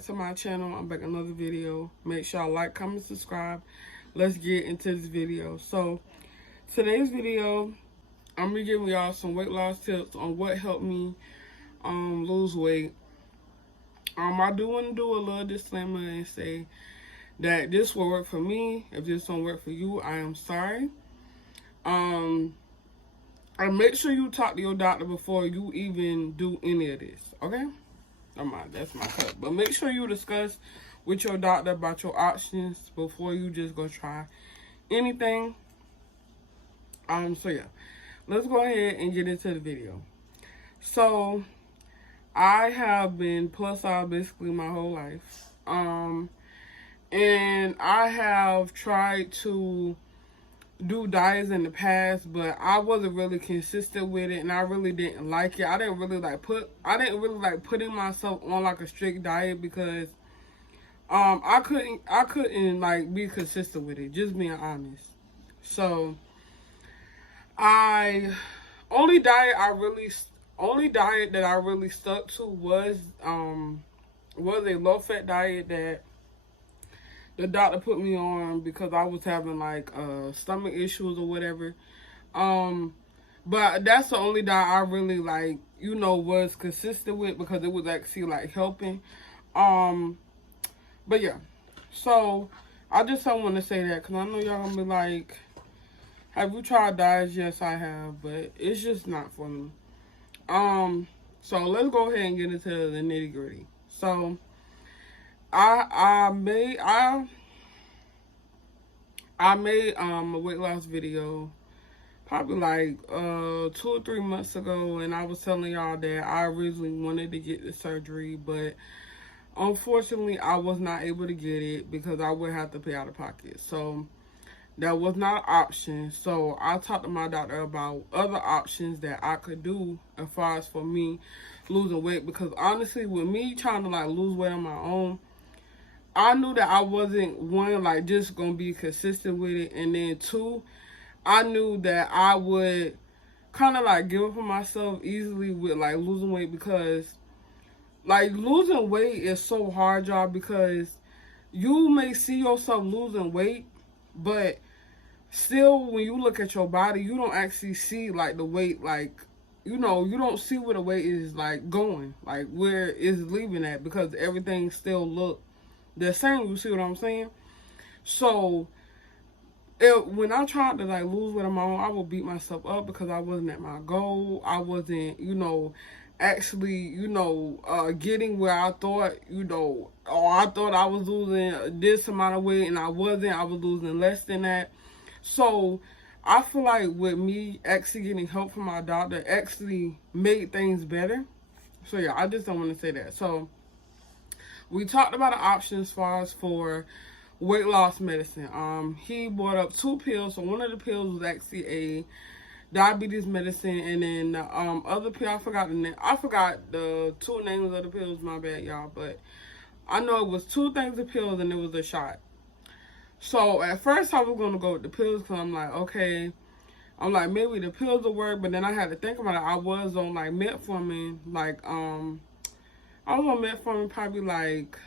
back to my channel. I'm back with another video. Make sure y'all like, comment, subscribe. Let's get into this video. So today's video, I'm gonna give y'all some weight loss tips on what helped me lose weight. I do want to do a little disclaimer and say that this will work for me. If this don't work for you, I am sorry. And make sure you talk to your doctor before you even do any of this, okay? That's my cut. But make sure you discuss with your doctor about your options before you just go try anything. So yeah, let's go ahead and get into the video. So I have been plus size basically my whole life. And I have tried to do diets in the past, but I wasn't really consistent with it, and I really didn't like it. I didn't really like putting myself on like a strict diet because I couldn't like be consistent with it, just being honest. So only diet that I really stuck to was a low fat diet that the doctor put me on because I was having like stomach issues or whatever. But that's the only diet I really was consistent with because it was actually like helping. But yeah, so I just don't want to say that because I know y'all gonna be like, have you tried diets? Yes, I have, but it's just not for me. So let's go ahead and get into the nitty gritty. So I made a weight loss video probably like 2 or 3 months ago, and I was telling y'all that I originally wanted to get the surgery, but unfortunately I was not able to get it because I would have to pay out of pocket. So that was not an option. So I talked to my doctor about other options that I could do as far as for me losing weight, because honestly with me trying to like lose weight on my own, I knew that I wasn't, one, like just gonna be consistent with it, and then two, I knew that I would kind of like give up on myself easily with like losing weight, because like losing weight is so hard, y'all, because you may see yourself losing weight, but still when you look at your body, you don't actually see like the weight, like, you don't see where the weight is like going, like where it's leaving at, because everything still look the same. You see what I'm saying? So when I tried to like lose weight on my own, I would beat myself up because I wasn't at my goal. I wasn't, actually, getting where I thought, I thought I was losing this amount of weight, and I wasn't. I was losing less than that. So I feel like with me actually getting help from my doctor actually made things better. So yeah, I just don't want to say that. So we talked about the options as far as for weight loss medicine. He brought up 2 pills. So one of the pills was actually a diabetes medicine, and then the other pill, I forgot the name. I forgot the 2 names of the pills. My bad, y'all. But I know it was 2 things of pills, and it was a shot. So at first I was gonna go with the pills because I'm like, okay. I'm like, maybe the pills will work, but then I had to think about it. I was on like metformin, I was on metformin probably like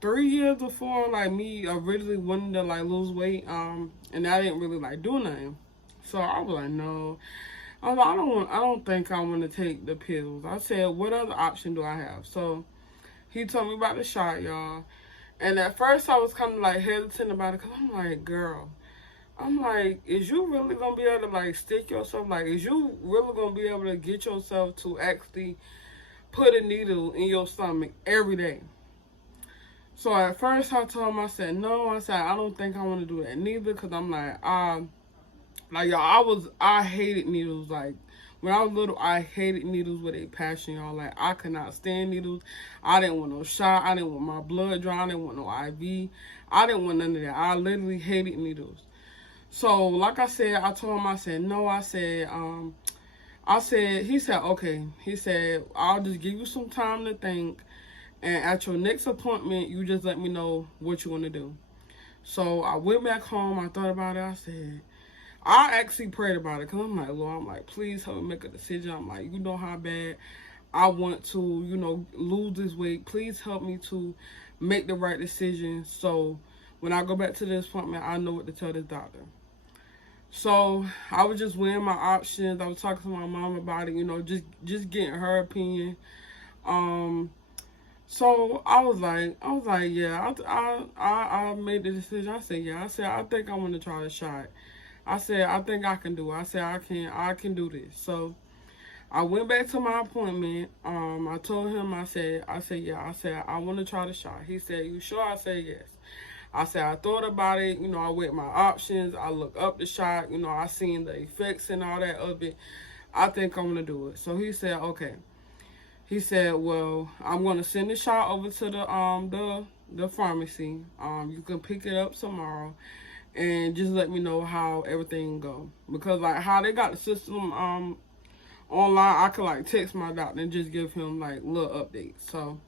3 years before like me originally wanting to like lose weight, and I didn't really like do nothing. So I was like, no. I was like, I don't think I want to take the pills. I said, what other option do I have? So he told me about the shot, y'all. And at first I was kind of like hesitant about it because I'm like, girl, is you really going to be able to like stick yourself? Like, is you really going to be able to get yourself to actually put a needle in your stomach every day? So at first I told him, I said, no. I said, I don't think I want to do that neither, because I'm like, y'all, I hated needles. Like, when I was little, I hated needles with a passion, y'all. Like, I could not stand needles. I didn't want no shot. I didn't want my blood drawn. I didn't want no IV. I didn't want none of that. I literally hated needles. So, like I said, I told him, I said, no. He said, okay. He said, I'll just give you some time to think, and at your next appointment, you just let me know what you want to do. So I went back home. I thought about it. I actually prayed about it because I'm like, Lord, please help me make a decision. I'm like, you know how bad I want to, lose this weight. Please help me to make the right decision. So when I go back to this appointment, I know what to tell this doctor. So I was just weighing my options. I was talking to my mom about it, just getting her opinion. So I was like, yeah, I made the decision. I said, yeah, I think I want to try the shot. I said, I think I can do it. I said, I can do this. So I went back to my appointment. I told him, I said, yeah, I want to try the shot. He said, you sure? I said, yes. I said, I thought about it. I weighed my options. I looked up the shot. I seen the effects and all that of it. I think I'm going to do it. So he said, okay. He said, well, I'm going to send the shot over to the pharmacy. You can pick it up tomorrow and just let me know how everything go. Because, like, how they got the system online, I could, like, text my doctor and just give him, like, little updates. So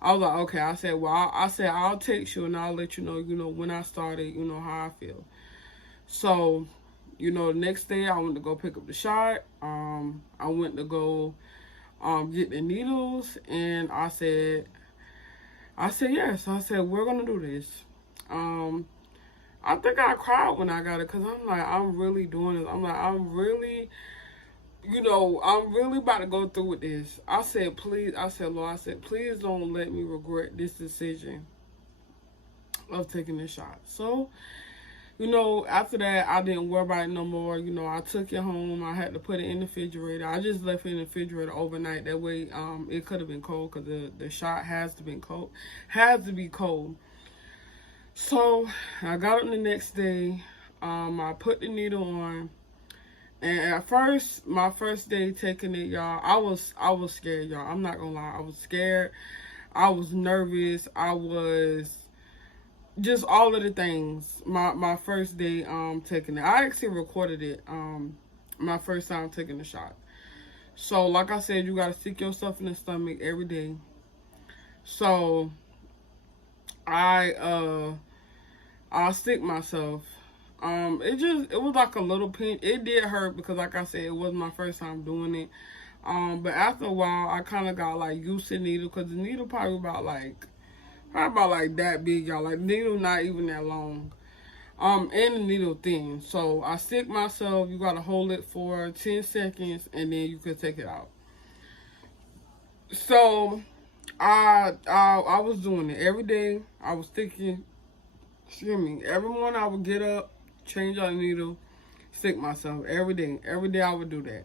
I was like, okay. I said, well, I'll text you and I'll let you know, when I started, how I feel. So, the next day I went to go pick up the shot. I went to go get the needles, and I said yes. I said, we're gonna do this. I think I cried when I got it, because I'm like, I'm really doing this. I'm like, I'm really about to go through with this. I said, please, Lord, please don't let me regret this decision of taking this shot. So, after that, I didn't worry about it no more. I took it home. I had to put it in the refrigerator. I just left it in the refrigerator overnight. That way, it could have been cold, because the shot has to be cold. So, I got up the next day. I put the needle on. And at first, my first day taking it, y'all, I was scared, y'all. I'm not gonna lie. I was scared. I was nervous. I was just all of the things. My first day taking it. I actually recorded it my first time taking the shot. So like I said, you gotta stick yourself in the stomach every day. So I'll stick myself. It was like a little pinch. It did hurt because, like I said, it wasn't my first time doing it. But after a while, I kind of got like used to the needle, because the needle probably about like that big, y'all. Like, the needle not even that long. And the needle thin. So I stick myself. You gotta hold it for 10 seconds, and then you can take it out. So I was doing it every day. I was sticking. Excuse me. Every morning I would get up, change out the needle, stick myself every day. Every day I would do that.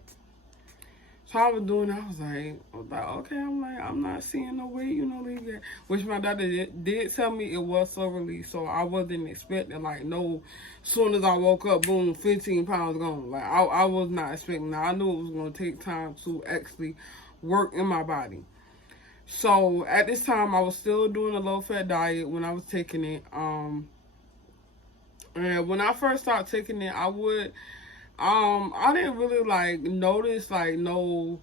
So I was doing it. I was like, okay. I'm not seeing no weight, like that. Which my doctor did tell me it was so released. So I wasn't expecting, like, no, soon as I woke up, boom, 15 pounds gone. Like, I was not expecting that. I knew it was going to take time to actually work in my body. So at this time, I was still doing a low-fat diet when I was taking it. And when I first started taking it, I didn't really like notice like no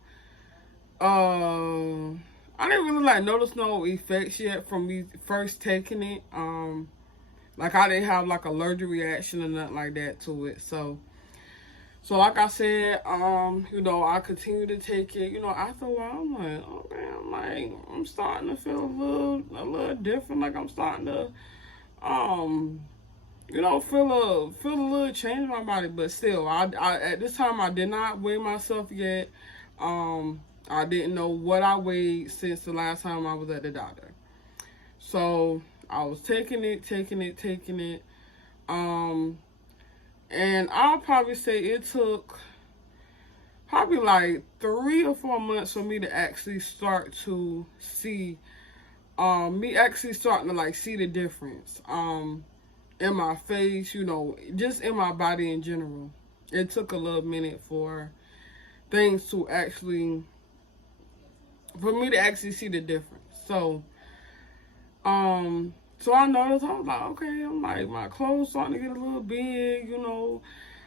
I didn't really like notice no effects yet from me first taking it. Like, I didn't have like allergic reaction or nothing like that to it. So like I said, I continued to take it. After a while, I'm like, okay, I'm starting to feel a little different. Like, I'm starting to feel a little change in my body. But still, I at this time, I did not weigh myself yet. I didn't know what I weighed since the last time I was at the doctor. So I was taking it. And I'll probably say it took probably like 3 or 4 months for me to actually start to see, starting to like see the difference, in my face, just in my body in general. It took a little minute for things to for me to actually see the difference. So I noticed, I was like, okay, my clothes starting to get a little big,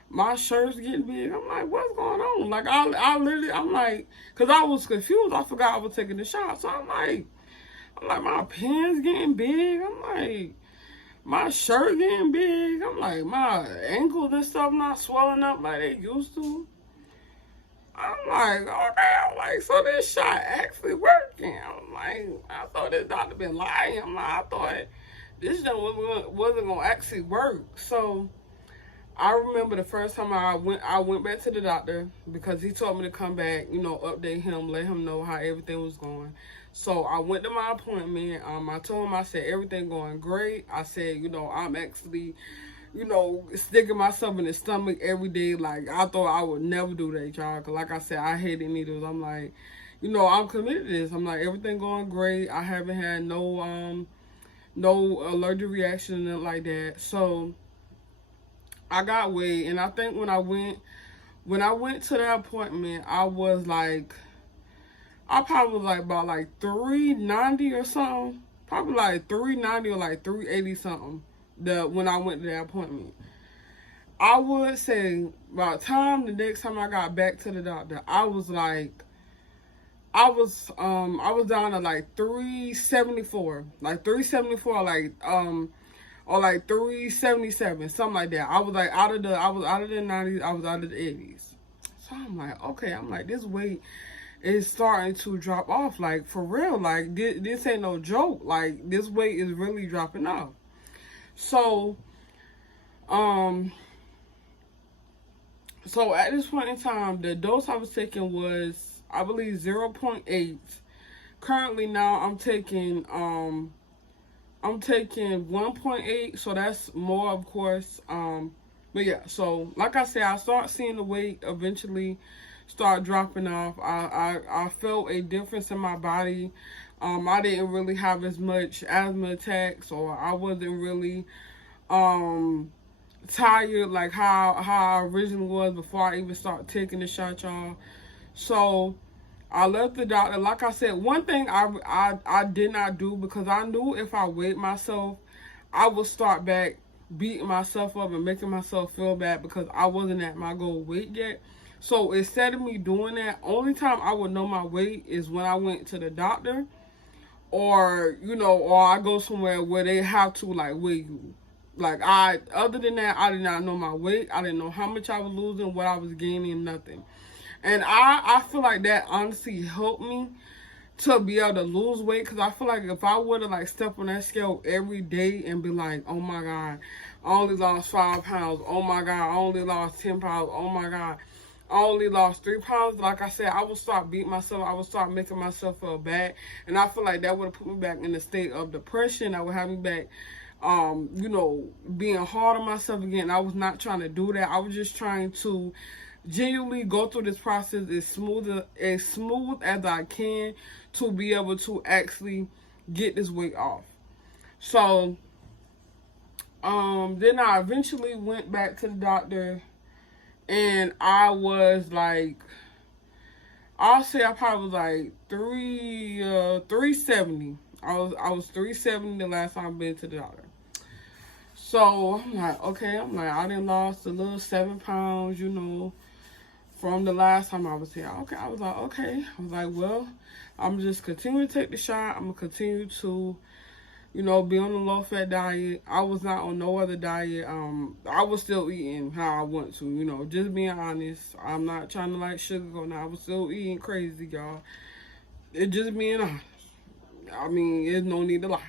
my shirt's getting big. I'm like, what's going on? Like, I'm like, because I was confused. I forgot I was taking the shot. So I'm like, my pants getting big. I'm like, my shirt getting big. I'm like, my ankles and stuff not swelling up like they used to. I'm like, okay, I'm like, so this shot actually working. I'm like, I thought this doctor been lying. I'm like, I thought this junk wasn't gonna actually work. So I remember the first time I went back to the doctor because he told me to come back, you know, update him, let him know how everything was going. So I went to my appointment. I told him, I said, everything going great. I said, you know, I'm actually, you know, sticking myself in the stomach every day. Like, I thought I would never do that, y'all. Because like I said, I hated needles. I'm like, you know, I'm committed to this. I'm like, everything going great. I haven't had no allergic reaction and like that. So I got weighed, and I think when I went to that appointment, I was like, I probably was like about like 390 or something. Probably like 390 or like 380 something. When I went to that appointment, I would say by the time the next time I got back to the doctor, I was like, I was down to like 374, like 374, or like 377, something like that. I was out of the 90s, I was out of the 80s. So I'm like, okay, I'm like, this weight is starting to drop off, like, for real. Like, this ain't no joke. Like, this weight is really dropping off. So so at this point in time, the dose I was taking was, I believe, 0.8. Currently now I'm taking 1.8, so that's more, of course. But yeah, so like I said, I start seeing the weight eventually start dropping off. I felt a difference in my body. I didn't really have as much asthma attacks, or I wasn't really tired like how I originally was before I even started taking the shot, y'all. So I left the doctor. Like I said, one thing I did not do, because I knew if I weighed myself, I would start back beating myself up and making myself feel bad because I wasn't at my goal weight yet. So instead of me doing that, only time I would know my weight is when I went to the doctor, or, you know, or I go somewhere where they have to like weigh you. Like, other than that, I did not know my weight. I didn't know how much I was losing, what I was gaining, nothing. And I feel like that honestly helped me to be able to lose weight, because I feel like if I would have like stepped on that scale every day and be like, oh my God, I only lost 5 pounds. Oh my God, I only lost 10 pounds. Oh my God, I only lost 3 pounds. Like I said, I would start beating myself. I would start making myself feel bad. And I feel like that would have put me back in a state of depression. That would have me back, you know, being hard on myself again. I was not trying to do that. I was just trying to genuinely go through this process as smooth as I can to be able to actually get this weight off. So then I eventually went back to the doctor, and I was like, I'll say I probably was like 370. I was 370 the last time I've been to the doctor. So I'm like, okay, I done lost a little 7 pounds, you know, from the last time I was here. Okay, I was like, okay. I was like, well, I'm just continue to take the shot. I'm going to continue to, you know, be on the low-fat diet. I was not on no other diet. I was still eating how I want to, you know, just being honest. I'm not trying to, like, sugarcoat now. I was still eating crazy, y'all. It just being honest. I mean, there's no need to lie.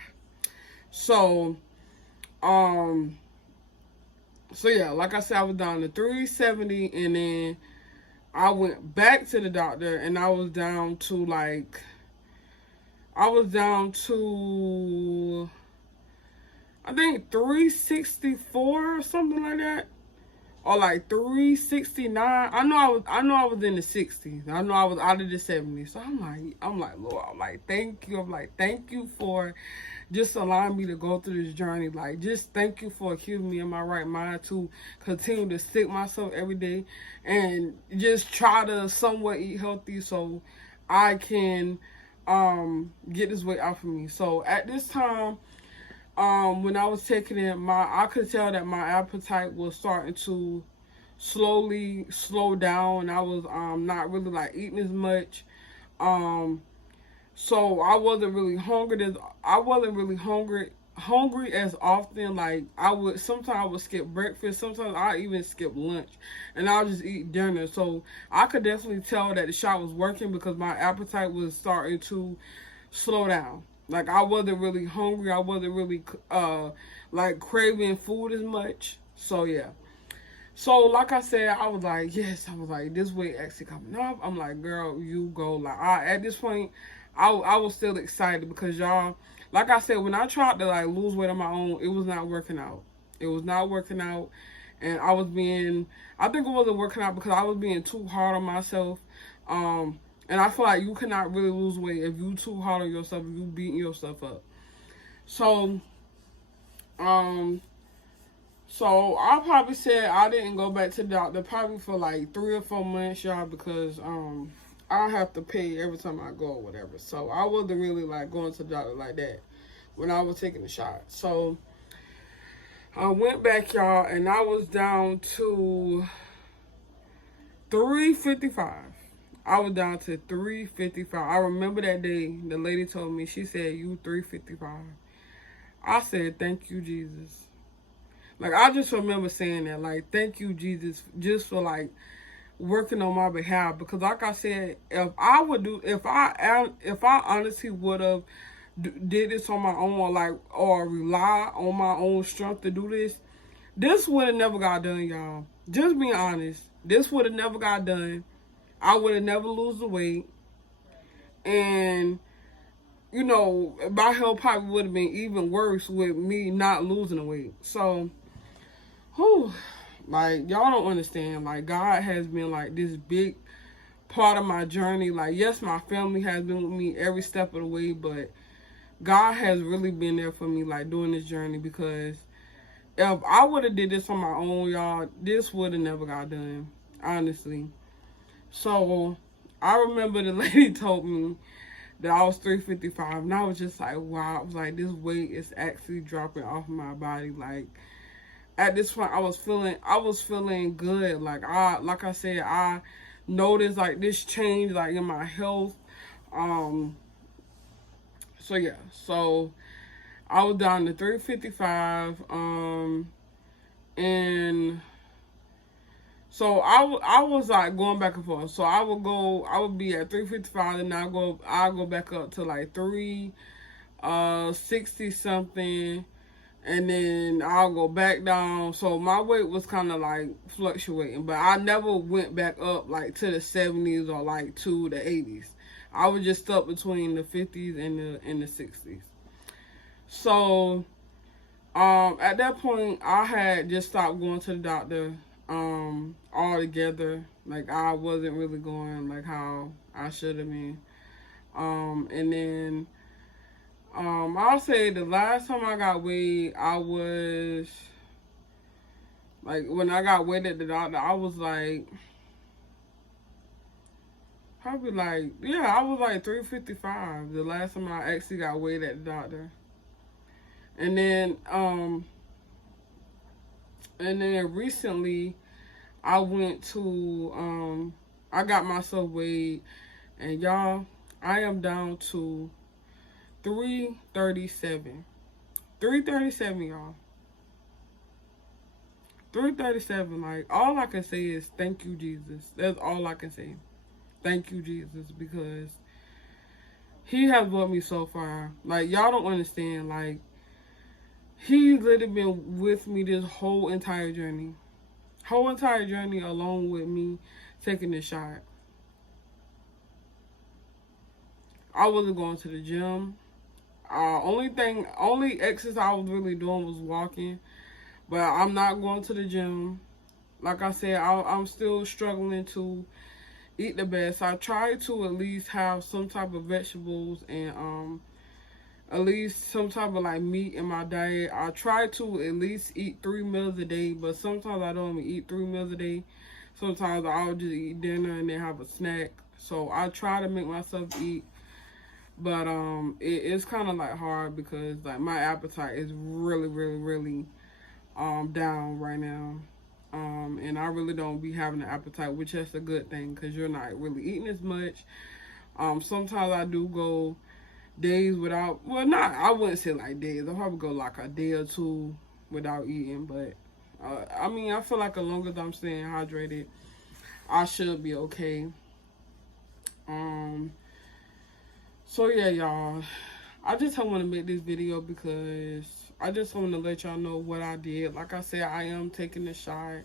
So, so yeah, like I said, I was down to 370, and then I went back to the doctor, and I was down to like, I think 364 or something like that, or like 369. I know I was in the 60s. I know I was out of the 70s. So I'm like, Lord, I'm like, thank you. I'm like, thank you for just allowing me to go through this journey. Like, just thank you for keeping me in my right mind to continue to stick myself every day and just try to somewhat eat healthy so I can get this weight off of me. So at this time, when I was taking it, I could tell that my appetite was starting to slowly slow down. I was not really like eating as much. So I wasn't really hungry hungry as often. Like sometimes I would skip breakfast, sometimes I even skip lunch, and I'll just eat dinner. So I could definitely tell that the shot was working because my appetite was starting to slow down. Like I wasn't really hungry. I wasn't really like craving food as much. So yeah. So like I said, I was like, yes, I was like, this weight actually coming up. I'm like, girl, you go. Like at this point, I was still excited because y'all, like I said, when I tried to like lose weight on my own, it was not working out. It was not working out, and I think it wasn't working out because I was being too hard on myself. And I feel like you cannot really lose weight if you too hard on yourself, if you beating yourself up. So, um, so I probably said I didn't go back to the doctor probably for like 3 or 4 months, y'all, because I have to pay every time I go or whatever. So I wasn't really like going to the doctor like that when I was taking the shot. So I went back, y'all, and I was down to 355. I was down to 355. I remember that day the lady told me, she said, you 355. I said, thank you, Jesus. Like, I just remember saying that, like, thank you, Jesus, just for, like, working on my behalf. Because, like I said, if I honestly would have did this on my own, or rely on my own strength to do this would have never got done, y'all. Just being honest. This would have never got done. I would have never lose the weight. And, you know, my health probably would have been even worse with me not losing the weight. So, whew, like, y'all don't understand. Like, God has been, like, this big part of my journey. Like, yes, my family has been with me every step of the way, but God has really been there for me, like, during this journey, because if I would have did this on my own, y'all, this would have never got done, honestly. So, I remember the lady told me that I was 355, and I was just like, wow. I was like, this weight is actually dropping off my body. Like, at this point, I was feeling good. Like I said, I noticed like this change, like in my health. So yeah, so I was down to 355, and so I was like going back and forth. So I would be at 355, and I'll go back up to like 360 something, and then I'll go back down. So my weight was kind of like fluctuating, but I never went back up like to the 70s or like to the 80s. I was just stuck between the 50s and the 60s. So at that point, I had just stopped going to the doctor altogether. Like, I wasn't really going like how I should have been. And then I'll say the last time I got weighed, I was like, when I got weighed at the doctor, I was like probably like, yeah, I was like 355 the last time I actually got weighed at the doctor. And then recently I went to I got myself weighed, and y'all, I am down to 337. 337, y'all. 337. Like, all I can say is thank you, Jesus. That's all I can say. Thank you, Jesus, because he has brought me so far. Like, y'all don't understand. Like, he's literally been with me this whole entire journey. Whole entire journey along with me taking this shot. I wasn't going to the gym. Only exercise I was really doing was walking. But I'm not going to the gym. Like I said, I'm still struggling to eat the best. I try to at least have some type of vegetables and at least some type of like meat in my diet. I try to at least eat 3 meals a day, but sometimes I don't even eat 3 meals a day. Sometimes I'll just eat dinner and then have a snack. So I try to make myself eat, but it's kind of like hard because like my appetite is really down right now. And I really don't be having an appetite, which is a good thing because you're not really eating as much. Sometimes I do go days without, well, not, I wouldn't say like days. I'll probably go like a day or two without eating. But, I mean, I feel like as long as I'm staying hydrated, I should be okay. So yeah, y'all. I just want to make this video because I just want to let y'all know what I did. Like I said, I am taking the shot.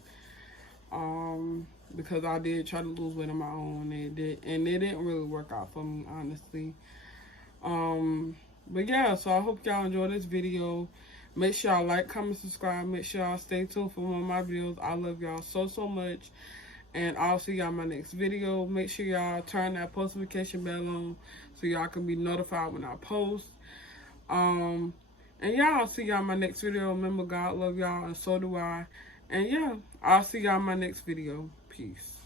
Because I did try to lose weight on my own, and it didn't really work out for me, honestly. But yeah, so I hope y'all enjoy this video. Make sure y'all like, comment, subscribe. Make sure y'all stay tuned for more of my videos. I love y'all so much. And I'll see y'all in my next video. Make sure y'all turn that post notification bell on so y'all can be notified when I post. And yeah, I'll see y'all in my next video. Remember, God love y'all and so do I. And yeah, I'll see y'all in my next video. Peace.